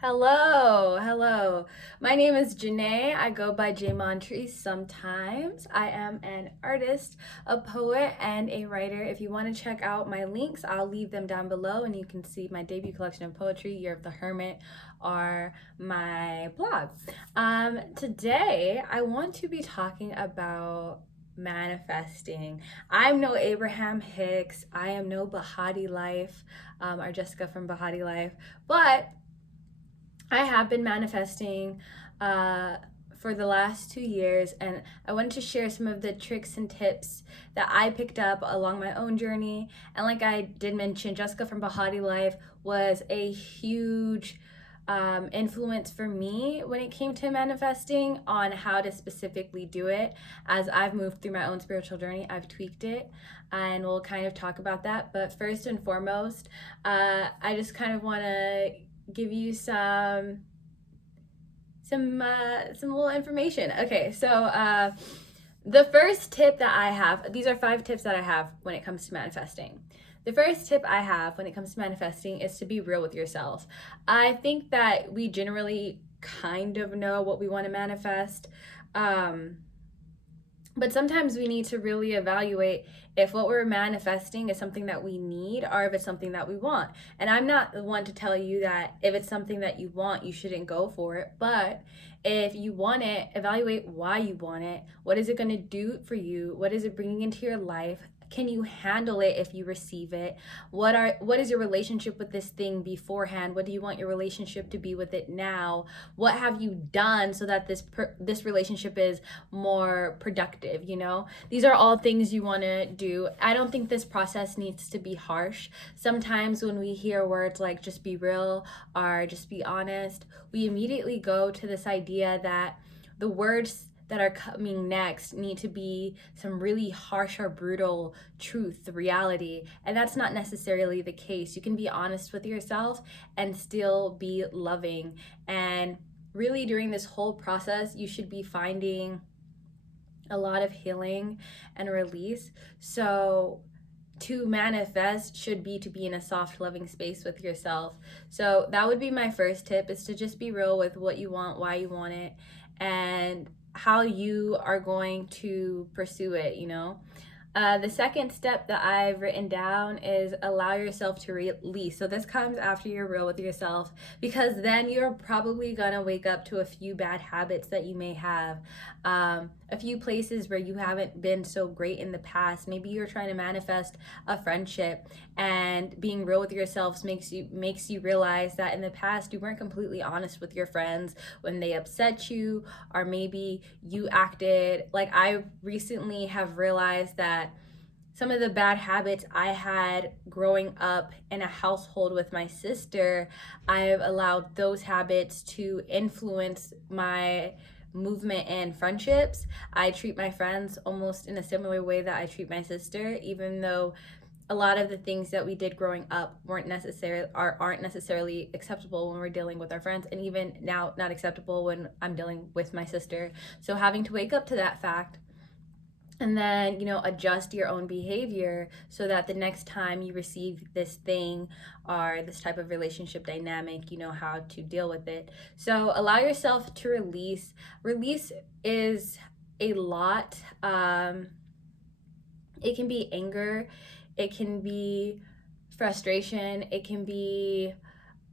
Hello. My name is Janae. I go by J Montrese sometimes. I am an artist, a poet, and a writer. If you want to check out my links, I'll leave them down below, and you can see my debut collection of poetry, Year of the Hermit, or my blog. Today, I want to be talking about manifesting. I'm no Abraham Hicks. I am no Bahati Life, or Jessica from Bahati Life, but I have been manifesting uh, for the last 2 years, and I wanted to share some of the tricks and tips that I picked up along my own journey. And like I did mention, Jessica from Bahati Life was a huge influence for me when it came to manifesting on how to specifically do it. As I've moved through my own spiritual journey, I've tweaked it, and we'll kind of talk about that. But first and foremost, I just kind of want to give you some little information. Okay, so the first tip that I have, these are 5 tips that I have when it comes to manifesting. The first tip I have when it comes to manifesting is to be real with yourself. I think that we generally kind of know what we want to manifest. But sometimes we need to really evaluate if what we're manifesting is something that we need or if it's something that we want. And I'm not the one to tell you that if it's something that you want, you shouldn't go for it. But if you want it, evaluate why you want it. What is it going to do for you? What is it bringing into your life? Can you handle it if you receive it? What is your relationship with this thing beforehand? What do you want your relationship to be with it now? What have you done so that this relationship is more productive, you know? These are all things you want to do. I don't think this process needs to be harsh. Sometimes when we hear words like just be real or just be honest, we immediately go to this idea that the words that are coming next need to be some really harsh or brutal truth, reality. And that's not necessarily the case. You can be honest with yourself and still be loving. And really, during this whole process, you should be finding a lot of healing and release. So, to manifest should be to be in a soft, loving space with yourself. So that would be my first tip, is to just be real with what you want, why you want it, and how you are going to pursue it, you know? The second step that I've written down is allow yourself to release. So this comes after you're real with yourself, because then you're probably gonna wake up to a few bad habits that you may have, a few places where you haven't been so great in the past. Maybe you're trying to manifest a friendship, and being real with yourself makes you realize that in the past you weren't completely honest with your friends when they upset you, or maybe you acted like, I recently have realized that some of the bad habits I had growing up in a household with my sister, I've allowed those habits to influence my movement and friendships. I treat my friends almost in a similar way that I treat my sister, even though a lot of the things that we did growing up aren't necessarily acceptable when we're dealing with our friends, and even now not acceptable when I'm dealing with my sister. So having to wake up to that fact, and then, you know, adjust your own behavior so that the next time you receive this thing or this type of relationship dynamic, you know how to deal with it. So allow yourself to release is a lot. It can be anger, it can be frustration, it can be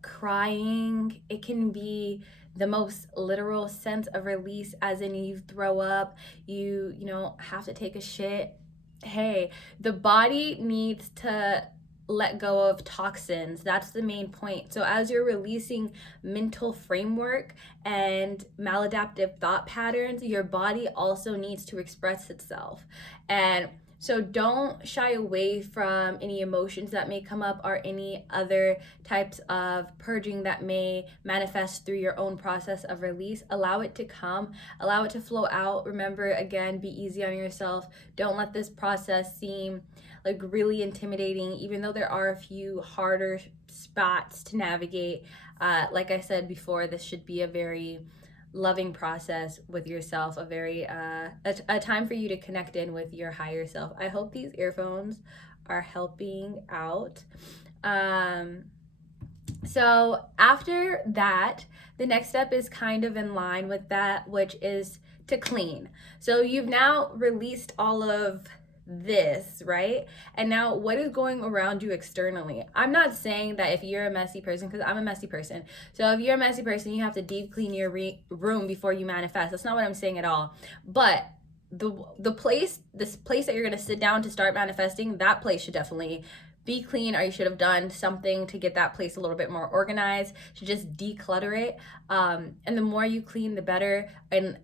crying, it can be the most literal sense of release, as in you throw up, you know, have to take a shit. Hey, the body needs to let go of toxins. That's the main point. So as you're releasing mental framework and maladaptive thought patterns, your body also needs to express itself. And so don't shy away from any emotions that may come up or any other types of purging that may manifest through your own process of release. Allow it to come, allow it to flow out. Remember, again, be easy on yourself. Don't let this process seem like really intimidating, even though there are a few harder spots to navigate. Like I said before, this should be a very loving process with yourself, a time for you to connect in with your higher self. I hope these earphones are helping out. So after that, the next step is kind of in line with that, which is to clean. So you've now released all of this, right? And now what is going around you externally? I'm not saying that if you're a messy person, because I'm a messy person. So if you're a messy person, you have to deep clean your room before you manifest. That's not what I'm saying at all. But this place that you're going to sit down to start manifesting, that place should definitely be clean, or you should have done something to get that place a little bit more organized, to just declutter it. And the more you clean, the better. And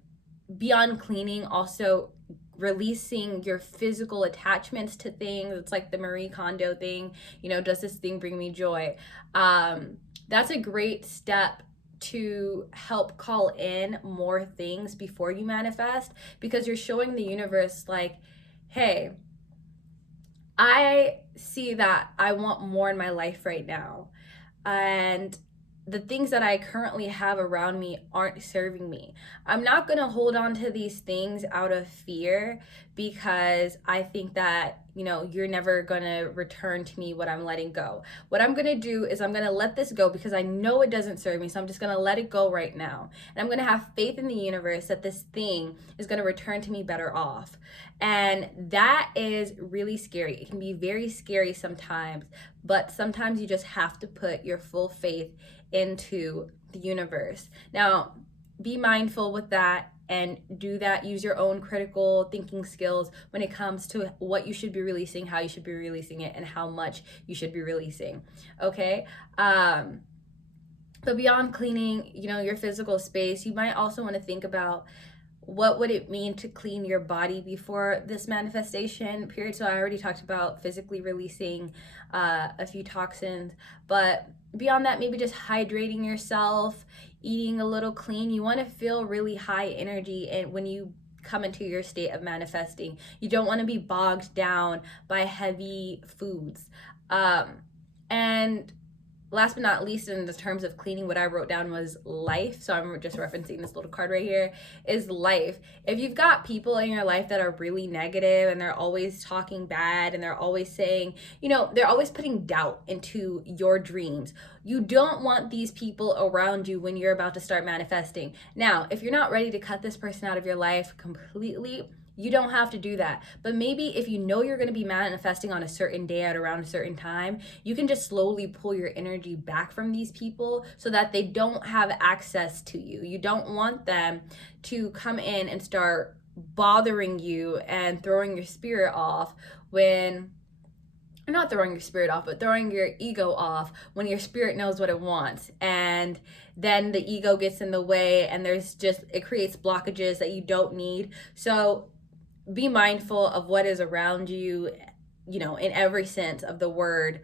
beyond cleaning, also releasing your physical attachments to things. It's like the Marie Kondo thing, does this thing bring me joy? That's a great step to help call in more things before you manifest, because you're showing the universe, like, hey, I see that I want more in my life right now. And the things that I currently have around me aren't serving me. I'm not going to hold on to these things out of fear, because I think that, you're never going to return to me what I'm letting go. What I'm going to do is I'm going to let this go, because I know it doesn't serve me. So I'm just going to let it go right now. And I'm going to have faith in the universe that this thing is going to return to me better off. And that is really scary. It can be very scary sometimes, but sometimes you just have to put your full faith into the universe. Now, be mindful with that and do that. Use your own critical thinking skills when it comes to what you should be releasing, how you should be releasing it, and how much you should be releasing. Okay? But beyond cleaning, your physical space, you might also want to think about, what would it mean to clean your body before this manifestation period? So I already talked about physically releasing a few toxins, but beyond that, maybe just hydrating yourself, eating a little clean. You want to feel really high energy, and when you come into your state of manifesting, you don't want to be bogged down by heavy foods. And last but not least, in the terms of cleaning, what I wrote down was life. So I'm just referencing this little card right here, is life. If you've got people in your life that are really negative and they're always talking bad and they're always saying, they're always putting doubt into your dreams, you don't want these people around you when you're about to start manifesting. Now, if you're not ready to cut this person out of your life completely, you don't have to do that. But maybe if you know you're going to be manifesting on a certain day at around a certain time, you can just slowly pull your energy back from these people so that they don't have access to you. You don't want them to come in and start bothering you and throwing your spirit off when not throwing your spirit off, but throwing your ego off when your spirit knows what it wants. And then the ego gets in the way, and it creates blockages that you don't need. So be mindful of what is around you, in every sense of the word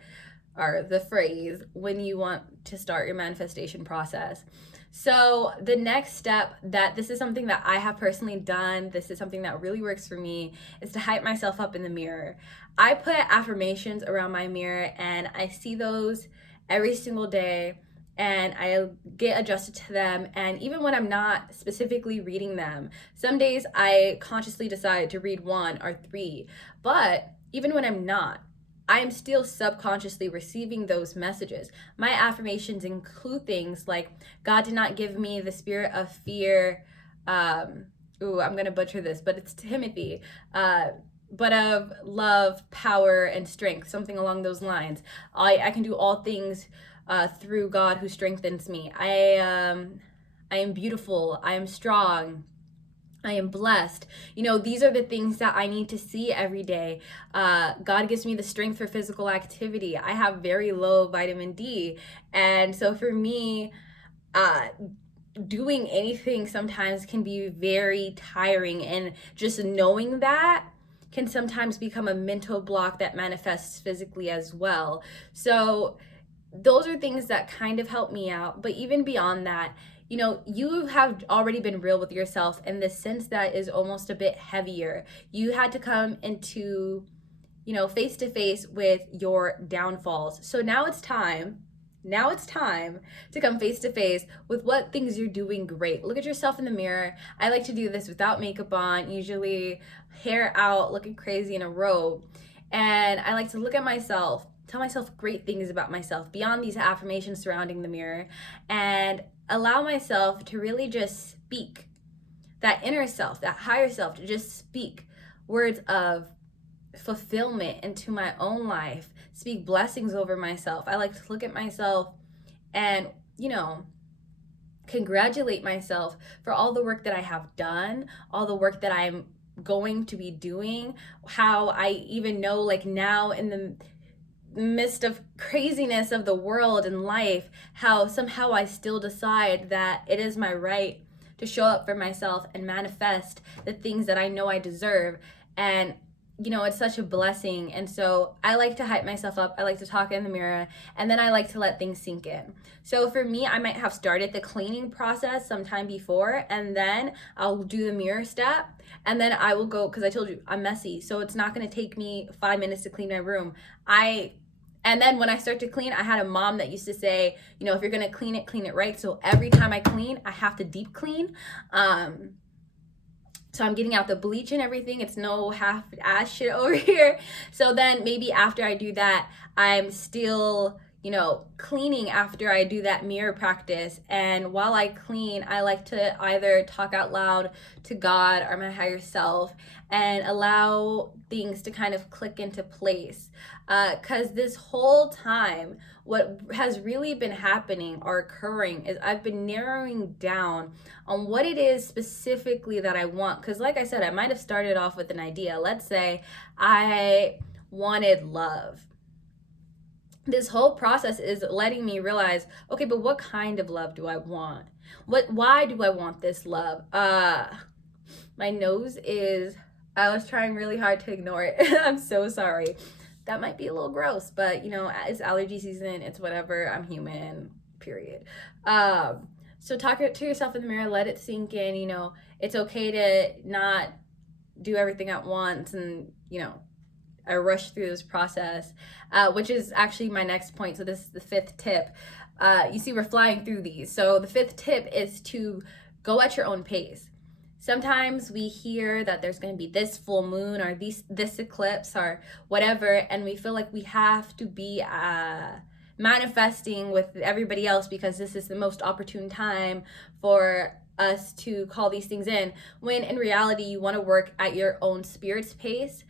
or the phrase, when you want to start your manifestation process. So the next step, this is something that I have personally done, this is something that really works for me, is to hype myself up in the mirror. I put affirmations around my mirror, and I see those every single day, and I get adjusted to them. And even when I'm not specifically reading them, some days I consciously decide to read 1 or 3, but even when I'm not, I am still subconsciously receiving those messages. My affirmations include things like, God did not give me the spirit of fear. I'm gonna butcher this, but it's Timothy. But of love, power, and strength, something along those lines. I can do all things through God who strengthens me. I am beautiful. I am strong. I am blessed. These are the things that I need to see every day. God gives me the strength for physical activity. I have very low vitamin D. And so for me, doing anything sometimes can be very tiring. And just knowing that can sometimes become a mental block that manifests physically as well. So those are things that kind of help me out. But even beyond that, you have already been real with yourself in the sense that is almost a bit heavier. You had to come into, face to face with your downfalls. So now it's time to come face to face with what things you're doing great. Look at yourself in the mirror. I like to do this without makeup on, usually hair out, looking crazy in a robe. And I like to look at myself tell myself great things about myself beyond these affirmations surrounding the mirror, and allow myself to really just speak that inner self, that higher self, to just speak words of fulfillment into my own life, speak blessings over myself. I like to look at myself and, congratulate myself for all the work that I have done, all the work that I'm going to be doing, how I even know, like, now in the midst of craziness of the world and life, how somehow I still decide that it is my right to show up for myself and manifest the things that I know I deserve. And it's such a blessing. And so I like to hype myself up. I like to talk in the mirror, and then I like to let things sink in. So for me, I might have started the cleaning process sometime before, and then I'll do the mirror step, and then I will go, because I told you I'm messy, so it's not going to take me 5 minutes to clean my room. And then when I start to clean, I had a mom that used to say, if you're going to clean it right. So every time I clean, I have to deep clean. So I'm getting out the bleach and everything. It's no half-ass shit over here. So then maybe after I do that, I'm still, cleaning after I do that mirror practice. And while I clean, I like to either talk out loud to God or my higher self and allow things to kind of click into place. Because this whole time, what has really been happening or occurring is I've been narrowing down on what it is specifically that I want. Because like I said, I might have started off with an idea. Let's say I wanted love. This whole process is letting me realize, okay, but what kind of love do I want? Why do I want this love? My nose I was trying really hard to ignore it. I'm so sorry. That might be a little gross, but it's allergy season. It's whatever. I'm human, period. So talk to yourself in the mirror, let it sink in. It's okay to not do everything at once. And, I rushed through this process, which is actually my next point. So this is the 5th tip. You see, we're flying through these. So the 5th tip is to go at your own pace. Sometimes we hear that there's going to be this full moon or this eclipse or whatever, and we feel like we have to be manifesting with everybody else because this is the most opportune time for us to call these things in, when in reality you want to work at your own spirit's pace.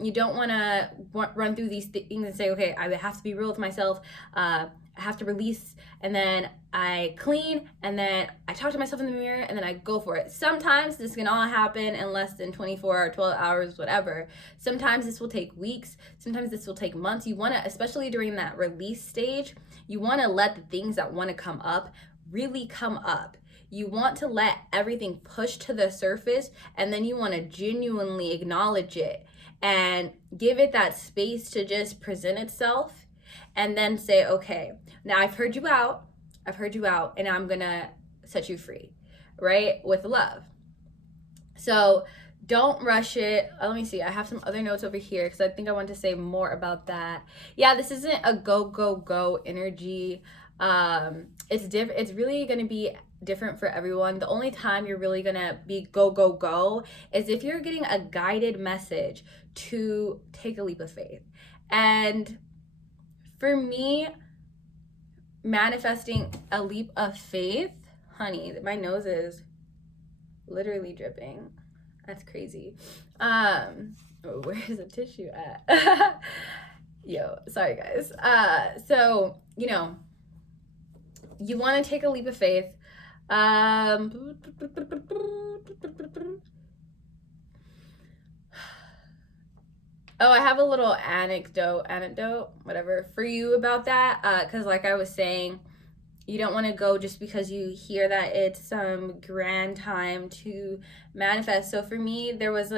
You don't want to run through these things and say, okay, I have to be real with myself, I have to release, and then I clean, and then I talk to myself in the mirror, and then I go for it. Sometimes this can all happen in less than 24 or 12 hours, whatever. Sometimes this will take weeks. Sometimes this will take months. You want to, especially during that release stage, you want to let the things that want to come up really come up. You want to let everything push to the surface, and then you want to genuinely acknowledge it and give it that space to just present itself, and then say, okay, now I've heard you out, and I'm gonna set you free, right? With love. So don't rush it. Let me see, I have some other notes over here because I think I want to say more about that. Yeah, this isn't a go, go, go energy. It's really gonna be different for everyone. The only time you're really gonna be go, go, go is if you're getting a guided message to take a leap of faith. And for me, manifesting a leap of faith, honey, my nose is literally dripping. That's crazy. Where's the tissue at? Yo, sorry guys. So, you want to take a leap of faith. Oh, I have a little anecdote, whatever, for you about that. Because like I was saying, you don't want to go just because you hear that it's some grand time to manifest. So for me, there was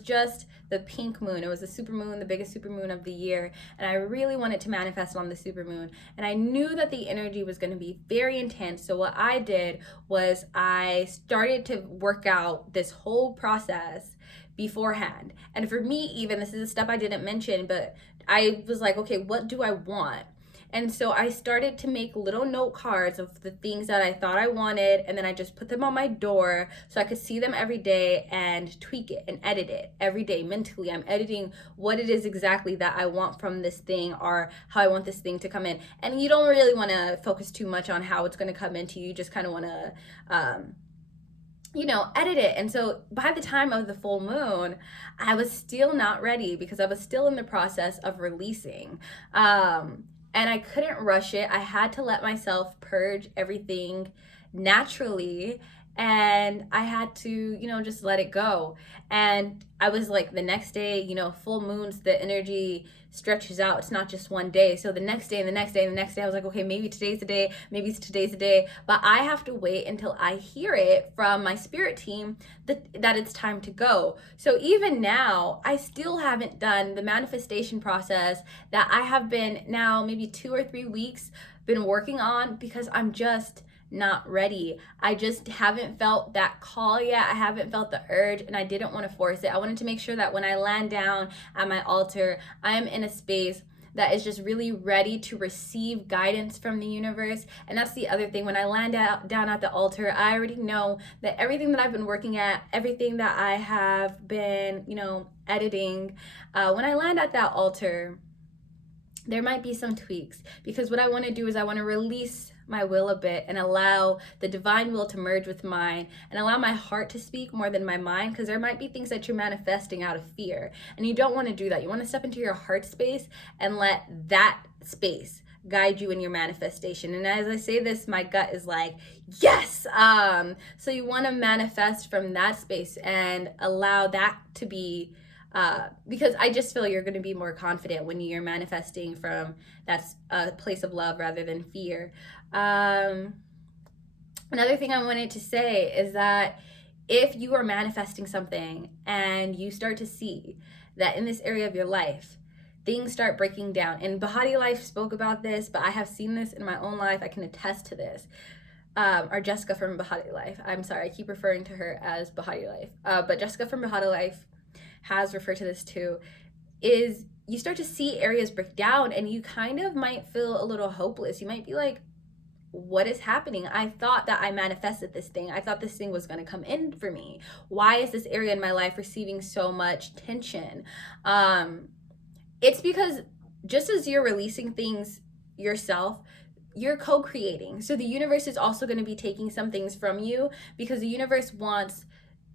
just the pink moon. It was the supermoon, the biggest supermoon of the year. And I really wanted to manifest on the supermoon. And I knew that the energy was going to be very intense. So what I did was I started to work out this whole process beforehand. And for me, even, this is a step I didn't mention, but I was like, okay, what do I want? And so I started to make little note cards of the things that I thought I wanted, and then I just put them on my door so I could see them every day and tweak it and edit it every day mentally. I'm editing what it is exactly that I want from this thing, or how I want this thing to come in. And you don't really want to focus too much on how it's going to come into you. You just kind of want to edit it. And so by the time of the full moon, I was still not ready because I was still in the process of releasing. And I couldn't rush it. I had to let myself purge everything naturally. And I had to, just let it go. And I was like, the next day, full moons, the energy stretches out. It's not just one day. So the next day and the next day and the next day, I was like, okay, maybe today's the day, maybe today's the day. But I have to wait until I hear it from my spirit team that it's time to go. So even now, I still haven't done the manifestation process that I have been now maybe 2 or 3 weeks been working on, because I'm just not ready. I just haven't felt that call yet. I haven't felt the urge, and I didn't want to force it. I wanted to make sure that when I land down at my altar, I'm in a space that is just really ready to receive guidance from the universe. And that's the other thing. When I land down at the altar, I already know that everything that I've been working at, everything that I have been, editing, when I land at that altar, there might be some tweaks, because what I want to do is I want to release my will a bit and allow the divine will to merge with mine, and allow my heart to speak more than my mind, because there might be things that you're manifesting out of fear, and you don't want to do that. You want to step into your heart space and let that space guide you in your manifestation. And as I say this, my gut is like, yes. So you want to manifest from that space and allow that to be because I just feel you're going to be more confident when you're manifesting from that place of love rather than fear. Another thing I wanted to say is that if you are manifesting something and you start to see that in this area of your life, things start breaking down. And Bahati Life spoke about this, but I have seen this in my own life. I can attest to this. Or Jessica from Bahati Life. I'm sorry, I keep referring to her as Bahati Life. But Jessica from Bahati Life has referred to this too, is you start to see areas break down and you kind of might feel a little hopeless. You might be like, what is happening? I thought that I manifested this thing. I thought this thing was going to come in for me. Why is this area in my life receiving so much tension? It's because just as you're releasing things yourself, you're co-creating. So the universe is also going to be taking some things from you, because the universe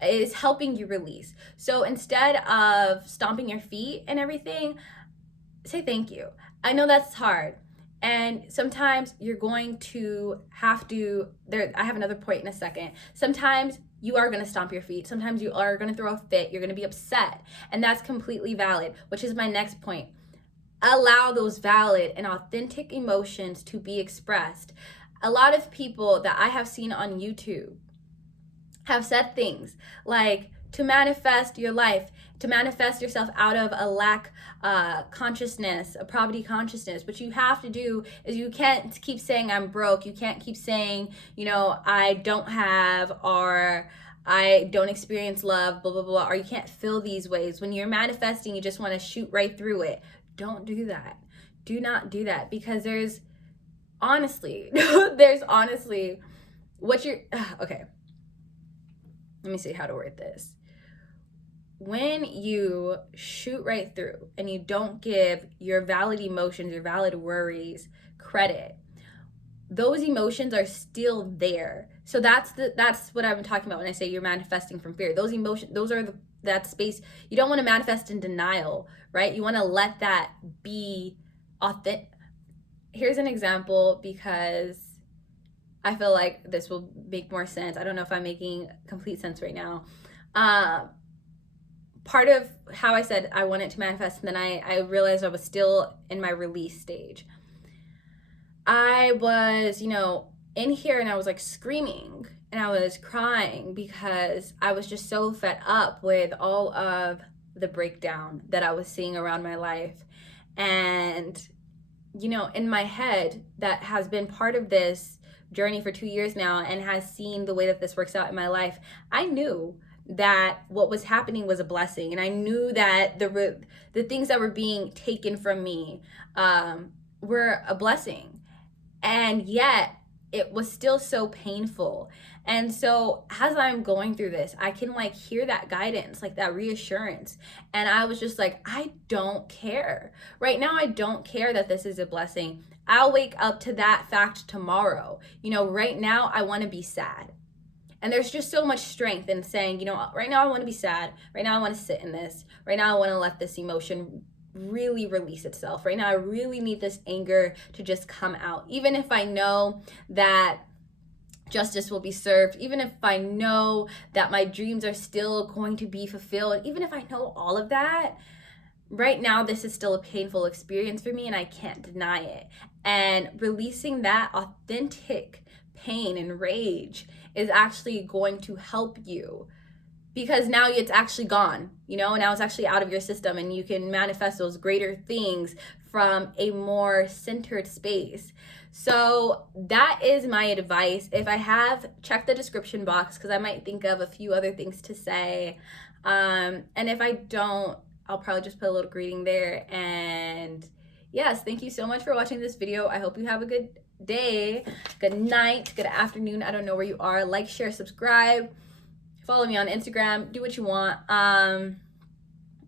is helping you release. So instead of stomping your feet and everything, say thank you. I know that's hard. And sometimes you're going to have to, I have another point in a second. Sometimes you are going to stomp your feet. Sometimes you are going to throw a fit. You're going to be upset. And that's completely valid, which is my next point. Allow those valid and authentic emotions to be expressed. A lot of people that I have seen on YouTube have said things like, to manifest your life, to manifest yourself out of a lack consciousness, a poverty consciousness. What you have to do is, you can't keep saying I'm broke. You can't keep saying, I don't have, or I don't experience love, blah, blah, blah, or you can't feel these ways. When you're manifesting, you just want to shoot right through it. Don't do that. Do not do that, because there's honestly what you're, okay. Let me see how to word this. When you shoot right through and you don't give your valid emotions, your valid worries credit, those emotions are still there. So that's what I'm talking about when I say you're manifesting from fear. Those emotions, that space. You don't want to manifest in denial, right? You want to let that be authentic. Here's an example, because I feel like this will make more sense. I don't know if I'm making complete sense right now. Part of how I said I wanted to manifest, and then I realized I was still in my release stage. I was, in here, and I was like screaming and I was crying, because I was just so fed up with all of the breakdown that I was seeing around my life. And, in my head, that has been part of this journey for 2 years now and has seen the way that this works out in my life, I knew that what was happening was a blessing. And I knew that the things that were being taken from me were a blessing. And yet it was still so painful. And so as I'm going through this, I can like hear that guidance, like that reassurance. And I was just like, I don't care. Right now, I don't care that this is a blessing. I'll wake up to that fact tomorrow. You know, right now, I want to be sad. And there's just so much strength in saying, you know, right now I want to be sad. Right now I want to sit in this. Right now I want to let this emotion really release itself. Right now I really need this anger to just come out. Even if I know that justice will be served, even if I know that my dreams are still going to be fulfilled, even if I know all of that, right now this is still a painful experience for me and I can't deny it. And releasing that authentic pain and rage is actually going to help you, because now it's actually gone, you know, now it's actually out of your system and you can manifest those greater things from a more centered space. So that is my advice. If I have, check the description box because I might think of a few other things to say. And if I don't, I'll probably just put a little greeting there. And yes, thank you so much for watching this video. I hope you have a good day, good night, good afternoon. I don't know where you are. Like, share, subscribe, follow me on Instagram, do what you want. And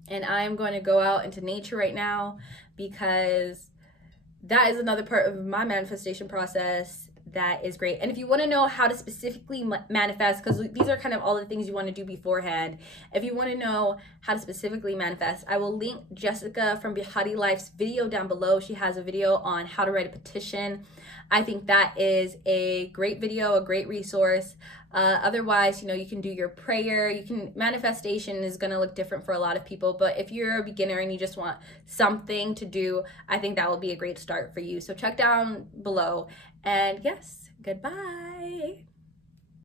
I'm going to go out into nature right now because that is another part of my manifestation process that is great. And if you want to know how to specifically manifest, because these are kind of all the things you want to do beforehand, if you want to know how to specifically manifest, I will link Jessica from Behati Life's video down below. She has a video on how to write a petition. I think that is a great video, a great resource. Otherwise, you know, you can do your prayer. Manifestation is going to look different for a lot of people, but if you're a beginner and you just want something to do, I think that will be a great start for you. So check down below. And yes, goodbye.